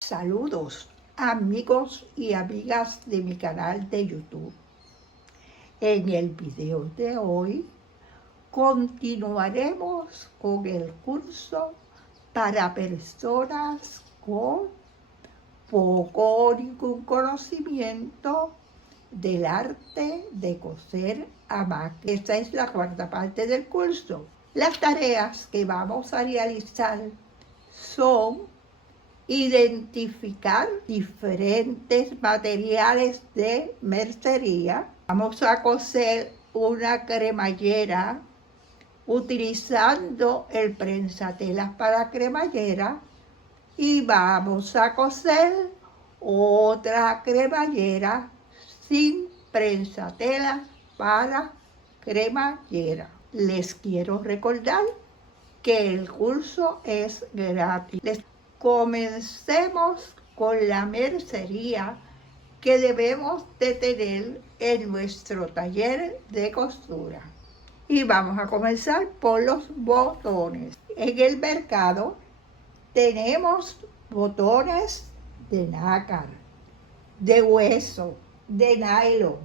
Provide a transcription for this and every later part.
Saludos amigos y amigas de mi canal de YouTube. En el video de hoy continuaremos con el curso para personas con poco o ningún conocimiento del arte de coser a máquina. Esta es la cuarta parte del curso. Las tareas que vamos a realizar son identificar diferentes materiales de mercería. Vamos a coser una cremallera utilizando el prensatelas para cremallera y vamos a coser otra cremallera sin prensatelas para cremallera. Les quiero recordar que el curso es gratis. Comencemos con la mercería que debemos de tener en nuestro taller de costura. Y vamos a comenzar por los botones. En el mercado tenemos botones de nácar, de hueso, de nylon,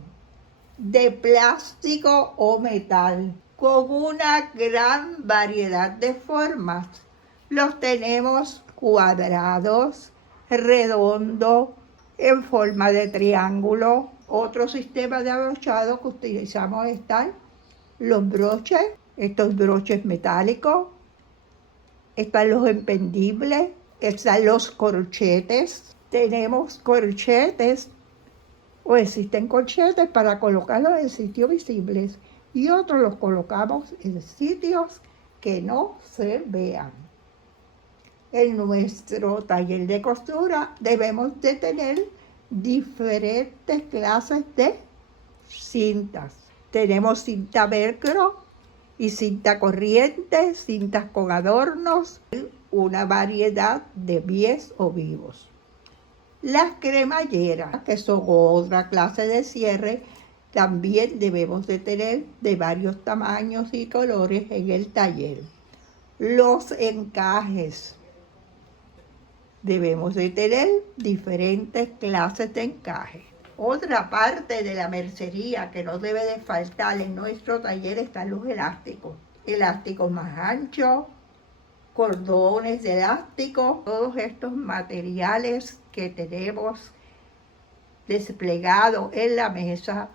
de plástico o metal, con una gran variedad de formas. Los tenemos cuadrados, redondos, en forma de triángulo. Otro sistema de abrochado que utilizamos están los broches, estos broches metálicos, están los empendibles, están los corchetes. Tenemos corchetes o existen corchetes para colocarlos en sitios visibles y otros los colocamos en sitios que no se vean. En nuestro taller de costura debemos de tener diferentes clases de cintas. Tenemos cinta velcro y cinta corriente, cintas con adornos, una variedad de pies o vivos. Las cremalleras, que son otra clase de cierre, también debemos de tener de varios tamaños y colores en el taller. Los encajes. Debemos de tener diferentes clases de encaje. Otra parte de la mercería que no debe de faltar en nuestro taller están los elásticos. Elásticos más anchos, cordones de elástico, todos estos materiales que tenemos desplegados en la mesa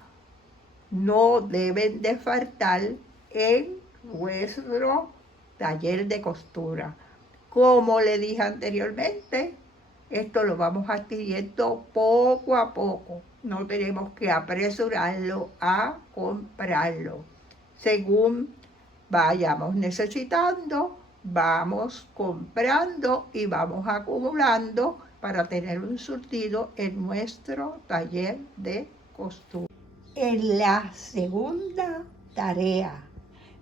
no deben de faltar en nuestro taller de costura. Como le dije anteriormente, esto lo vamos adquiriendo poco a poco. No tenemos que apresurarlo a comprarlo. Según vayamos necesitando, vamos comprando y vamos acumulando para tener un surtido en nuestro taller de costura. En la segunda tarea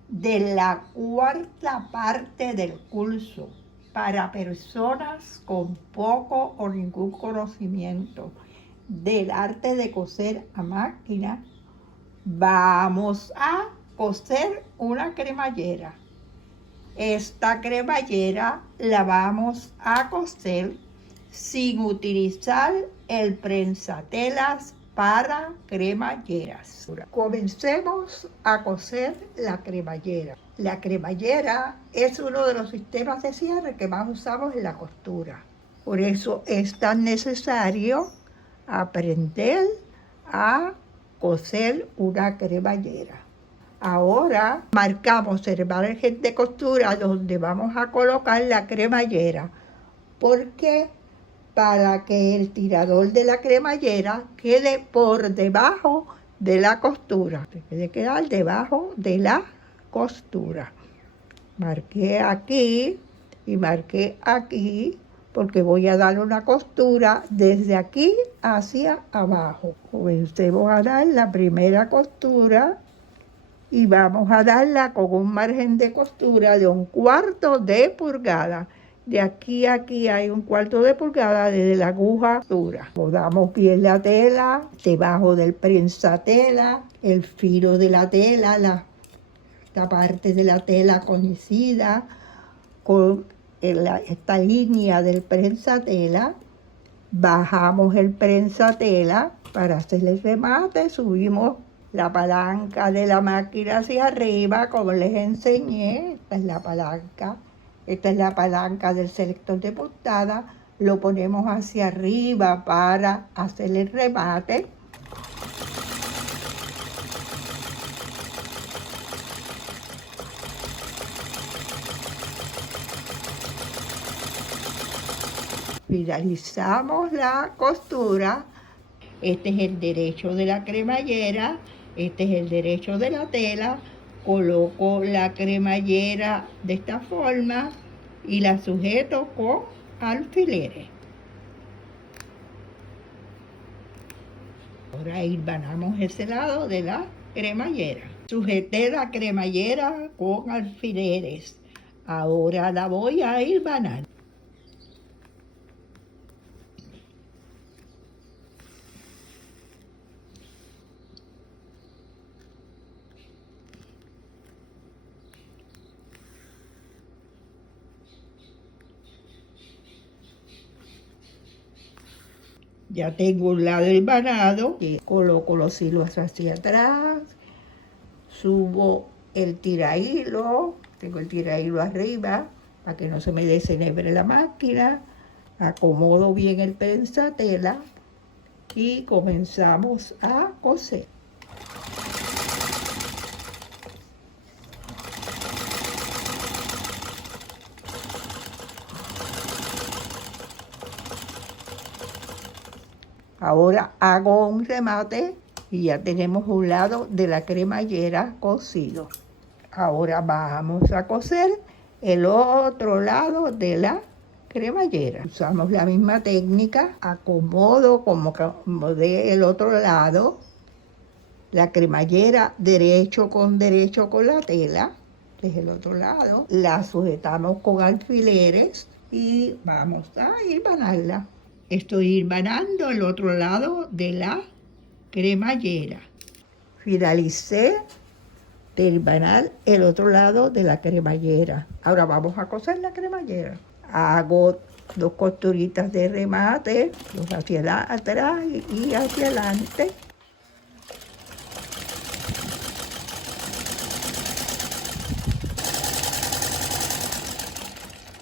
de la cuarta parte del curso, para personas con poco o ningún conocimiento del arte de coser a máquina, vamos a coser una cremallera. Esta cremallera la vamos a coser sin utilizar el prensatelas para cremalleras. Comencemos a coser la cremallera. La cremallera es uno de los sistemas de cierre que más usamos en la costura. Por eso es tan necesario aprender a coser una cremallera. Ahora marcamos el margen de costura donde vamos a colocar la cremallera, porque para que el tirador de la cremallera quede por debajo de la costura, debe quedar debajo de la costura. Marqué aquí y marqué aquí porque voy a dar una costura desde aquí hacia abajo. Comencemos a dar la primera costura y vamos a darla con un margen de costura de 1/4 de pulgada. De aquí a aquí hay 1/4 de pulgada desde la aguja dura. Damos bien la tela, debajo del prensatela, el filo de la tela, esta parte de la tela coincida con esta línea del prensatela Bajamos el prensatela para hacer el remate, subimos la palanca de la máquina hacia arriba, como les enseñé. Esta es la palanca. Esta es la palanca del selector de puntada. Lo ponemos hacia arriba para hacer el remate. Finalizamos la costura. Este es el derecho de la cremallera, este es el derecho de la tela. Coloco la cremallera de esta forma y la sujeto con alfileres. Ahora hilvanamos ese lado de la cremallera. Sujeté la cremallera con alfileres. Ahora la voy a hilvanar. Ya tengo un lado hilvanado, coloco los hilos hacia atrás, subo el tirahilo, tengo el tirahilo arriba para que no se me desenebre la máquina, acomodo bien el prensatela y comenzamos a coser. Ahora hago un remate y ya tenemos un lado de la cremallera cosido. Ahora vamos a coser el otro lado de la cremallera. Usamos la misma técnica, acomodo como acomodé el otro lado, la cremallera derecho con la tela, que es el otro lado. La sujetamos con alfileres y vamos a hilvanarla. Estoy hilvanando el otro lado de la cremallera. Finalicé de hilvanar el otro lado de la cremallera. Ahora vamos a coser la cremallera. Hago 2 costuritas de remate, dos hacia atrás y hacia adelante.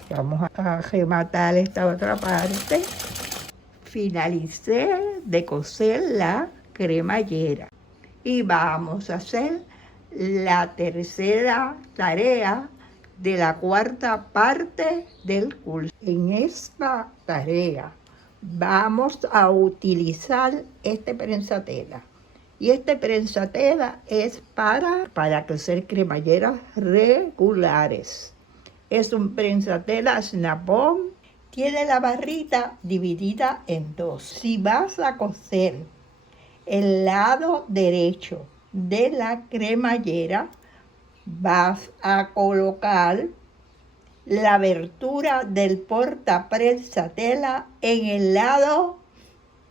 Vamos a rematar esta otra parte. Finalicé de coser la cremallera y vamos a hacer la tercera tarea de la 4ª parte del curso. En esta tarea vamos a utilizar este prensatela y este prensatela es para coser cremalleras regulares. Es un prensatela Snap-on. Tiene la barrita dividida en 2. Si vas a coser el lado derecho de la cremallera, vas a colocar la abertura del portaprensatela en el lado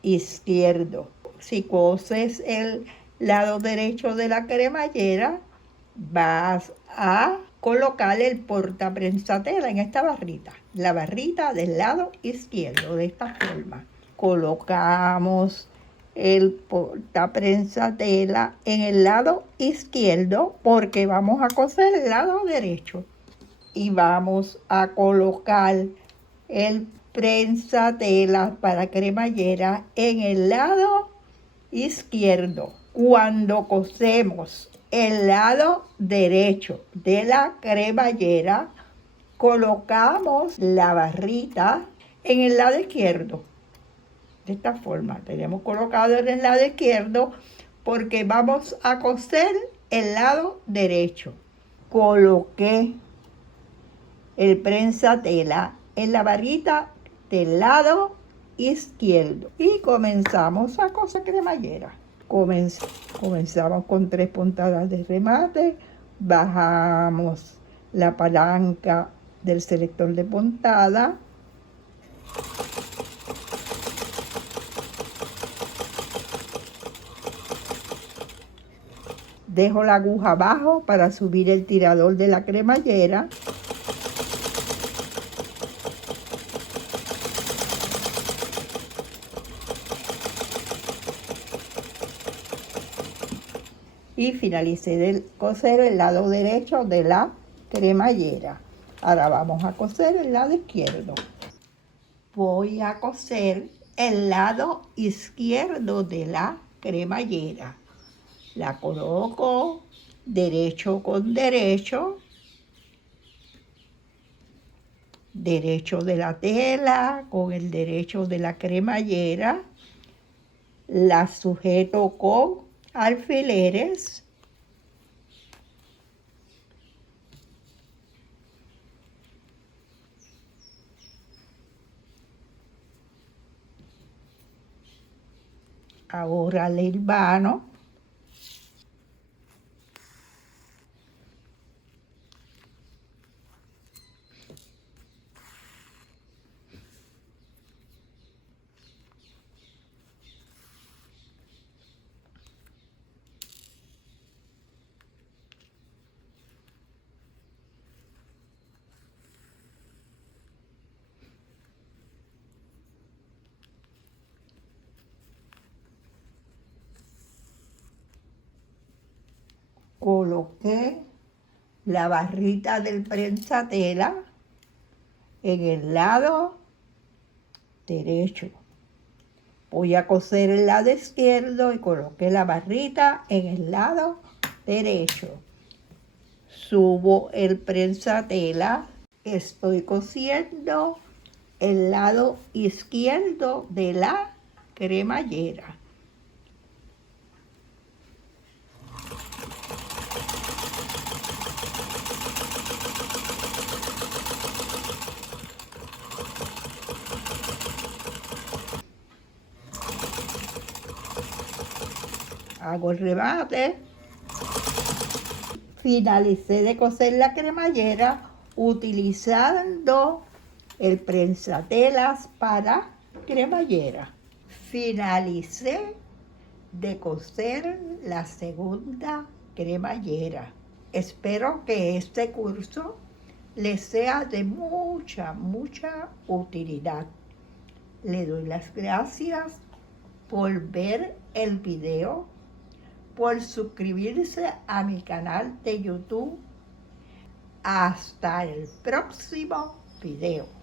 izquierdo. Si coses el lado derecho de la cremallera, vas a colocar el portaprensatela en esta barrita, la barrita del lado izquierdo, de esta forma. Colocamos el portaprensatela en el lado izquierdo porque vamos a coser el lado derecho. Y vamos a colocar el prensatela para cremallera en el lado izquierdo. Cuando cosemos el lado derecho de la cremallera, colocamos la barrita en el lado izquierdo. De esta forma, tenemos colocado en el lado izquierdo porque vamos a coser el lado derecho. Coloqué el prensatela en la barrita del lado izquierdo y comenzamos a coser cremallera. Comenzamos con 3 puntadas de remate, bajamos la palanca del selector de puntada, dejo la aguja abajo para subir el tirador de la cremallera. Y finalicé de coser el lado derecho de la cremallera. Ahora vamos a coser el lado izquierdo. Voy a coser el lado izquierdo de la cremallera. La coloco derecho con derecho, derecho de la tela con el derecho de la cremallera. La sujeto con alfileres. Ahora le hilvano. Coloqué la barrita del prensatela en el lado derecho. Voy a coser el lado izquierdo y coloqué la barrita en el lado derecho. Subo el prensatela. Estoy cosiendo el lado izquierdo de la cremallera. Hago el remate. Finalicé de coser la cremallera utilizando el prensatelas para cremallera. Finalicé de coser la segunda cremallera. Espero que este curso les sea de mucha utilidad. Le doy las gracias por ver el video, por suscribirse a mi canal de YouTube. Hasta el próximo video.